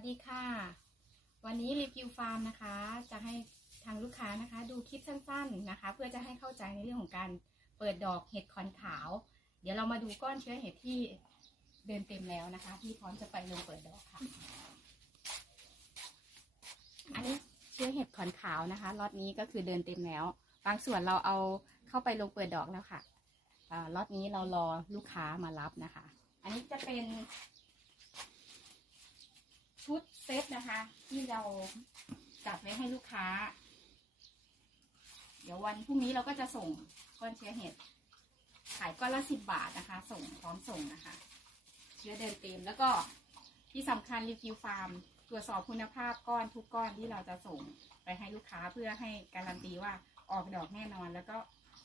วัสดีค่ะ วันนี้รีวิวฟาร์มนะคะ จะให้ทางลูกค้านะคะ ดูคลิปสั้นๆนะคะ เพื่อจะให้เข้าใจในเรื่องของการเปิดดอกเห็ดขอนขาว เดี๋ยวเรามาดูก้อนเชื้อเห็ดที่เดินเต็มแล้วนะคะ ที่พร้อมจะไปลงเปิดดอกค่ะ อันนี้เชื้อเห็ดขอนขาวนะคะล็อตนี้ก็คือเดินเต็มแล้ว บางส่วนเราเอาเข้าไปลงเปิดดอกแล้วค่ะล็อตนี้เรารอลูกค้ามารับนะคะ อันนี้จะเป็น เซตนะคะ ที่เราจัดไว้ให้ลูกค้า เดี๋ยววันพรุ่งนี้เราก็จะส่งก้อนเชื้อเห็ด ขายก้อนละสิบบาทนะคะ ส่งพร้อมส่งนะคะ เชื้อเดินเต็มแล้วก็ที่สำคัญรีวิวฟาร์มตรวจสอบคุณภาพก้อนทุกก้อนที่เราจะส่งไปให้ลูกค้าเพื่อให้การันตีว่าออกดอกแน่นอน แล้วก็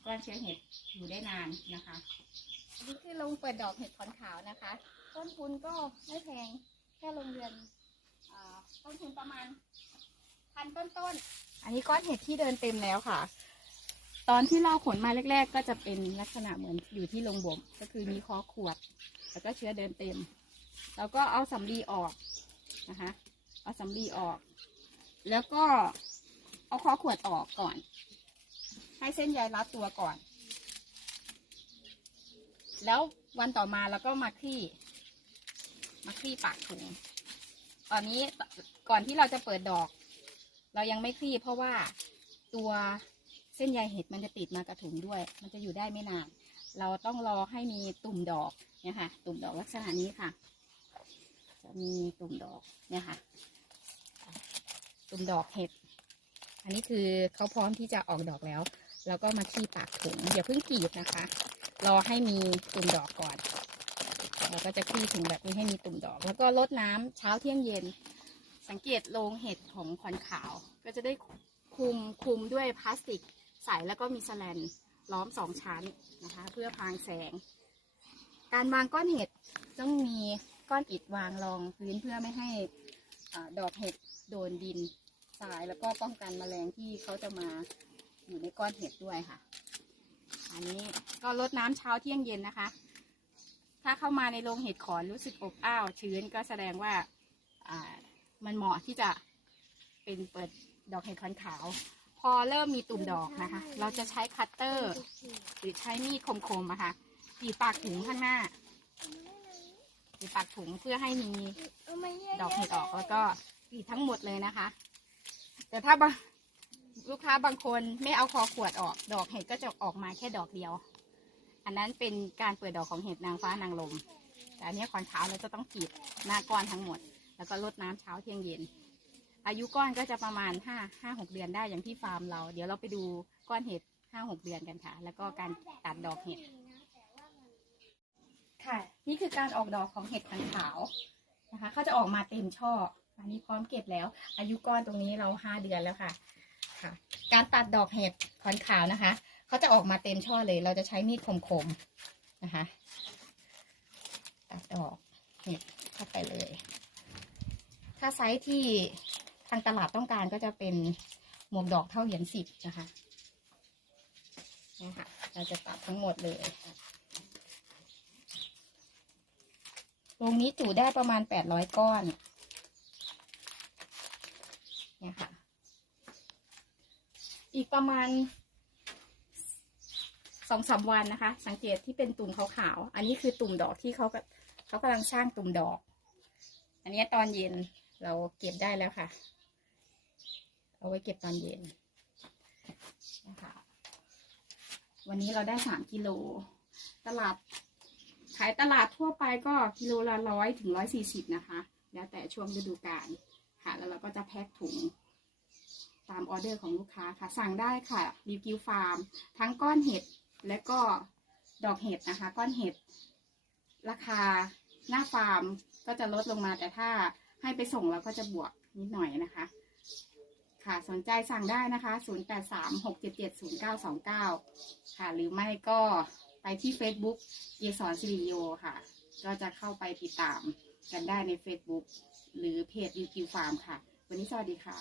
ก้อนเชื้อเห็ดอยู่ได้นานนะคะนี่คือลงเปิดดอกเห็ดขอนขาวนะคะ ต้นทุนก็ไม่แพงแค่ลงเดือน ต้นทุนประมาณพันต้นต้นๆอันนี้ก้อนเห็ดที่เดินเต็มแล้วค่ะ ตอนที่เราขนมาแรก ๆ ก็จะเป็นลักษณะเหมือนอยู่ที่โรงบ่มก็คือมีคอขวด แล้วก็เชื้อเดินเต็มเราก็เอาสำลีออกนะคะ เอาสำลีออก แล้วก็เอาคอขวดออกก่อน ให้เส้นใยรัดตัวก่อน แล้ววันต่อมาเราก็มาคลี่ มาคลี่ปากถุง ตอนนี้ก่อนที่เราจะเปิดดอก เรายังไม่คลี่เพราะว่าตัวเส้นใยเห็ดมันจะติดมากับถุงด้วย มันจะอยู่ได้ไม่นาน เราต้องรอให้มีตุ่มดอกเนี่ยค่ะ ตุ่มดอกลักษณะนี้ค่ะ จะมีตุ่มดอกเนี่ยค่ะ ตุ่มดอกเห็ด อันนี้คือเขาพร้อมที่จะออกดอกแล้วเราก็มาคลี่ปากถุงอย่าเพิ่งกรีดนะคะ รอให้มีตุ่มดอกก่อน เราก็จะคลี่ถุงแบบนี้ให้มีตุ่มดอก แล้วก็ลดน้ำเช้าเที่ยงเย็น สังเกตโรงเห็ดของขอนขาว ก็จะได้คุมคุมด้วยพลาสติกใสแล้วก็มีสแลนล้อมสองชั้นนะคะ เพื่อพรางแสง การวางก้อนเห็ดต้องมีก้อนอิฐวางรองพื้นเพื่อไม่ให้อดอกเห็ดโดนดินทรายแล้วก็ป้องกันแมลงที่เขาจะมาอยู่ในก้อนเห็ดด้วยค่ะ อันนี้ก็ลดน้ำเช้าเที่ยงเย็นนะคะ ถ้าเข้ามาในโรงเห็ดขอนรู้สึกอบอ้าวชื้นก็แสดงว่าอ่ามันเหมาะที่จะเป็นเปิดดอกเห็ดขอนขาว พอเริ่มมีตุ่มดอกนะคะ เราจะใช้คัตเตอร์ หรือใช้มีดคมๆอะคะกรีปากถุงข้างหน้ากรีปากถุงเพื่อให้มีดอกเห็ดออกแล้วก็กรีทั้งหมดเลยนะคะ แต่ถ้าบางลูกค้าบางคนไม่เอาคอขวดออก ดอกเห็ดก็จะออกมาแค่ดอกเดียว อันนั้นเป็นการเปิดดอกของเห็ดนางฟ้านางลม แต่อันนี้ขอนขาวเราจะต้องกรีดหน้าก้อนทั้งหมด แล้วก็ลดน้ำเช้าเที่ยงเย็น อายุก้อนก็จะประมาณห้าห้าหกเดือนได้อย่างที่ฟาร์มเรา เดี๋ยวเราไปดูก้อนเห็ดห้าหกเดือนกันค่ะ แล้วก็การตัดดอกเห็ด ค่ะ นี่คือการออกดอกของเห็ดขอนขาวนะคะเขาจะออกมาเต็มช่อ อันนี้พร้อมเก็บแล้ว อายุก้อนตรงนี้เราห้าเดือนแล้วค่ะ ค่ะ การตัดดอกเห็ดขอนขาวนะคะ เขาจะออกมาเต็มช่อเลย เราจะใช้มีดคมๆนะคะ ตัดดอกเห็ดเข้าไปเลย ถ้าไซส์ที่ทางตลาดต้องการก็จะเป็นหมวกดอกเท่าเหรียญสิบนะคะนี่ค่ะ เราจะตัดทั้งหมดเลยตรงนี้จุได้ประมาณแปดร้อยก้อนเนี่ยค่ะ อีกประมาณ สองสามวันนะคะ สังเกตที่เป็นตุ่มขาวๆอันนี้คือตุ่มดอกที่เขาเขากำลังสร้างตุ่มดอก อันนี้ตอนเย็นเราเก็บได้แล้วค่ะ เอาไว้เก็บตอนเย็นนะคะวันนี้เราได้สามกิโล ตลาด ขายตลาดทั่วไปก็กิโลละร้อยถึงร้อยสี่สิบนะคะ แล้วแต่ช่วงฤดูกาลค่ะ แล้วเราก็จะแพ็คถุงตามออเดอร์ของลูกค้าค่ะ สั่งได้ค่ะรีวิวฟาร์ม ทั้งก้อนเห็ด และก็ดอกเห็ดนะคะ ก้อนเห็ด ราคาหน้าฟาร์มก็จะลดลงมา แต่ถ้าให้ไปส่งเราก็จะบวกนิดหน่อยนะคะ ค่ะสนใจสั่งได้นะคะ 0836770929 ค่ะ หรือไม่ก็ไปที่ Facebook เยสอนสิริโยค่ะ ก็จะเข้าไปติดตามกันได้ใน Facebook หรือเพจรีวิวฟาร์มค่ะ วันนี้สวัสดีค่ะ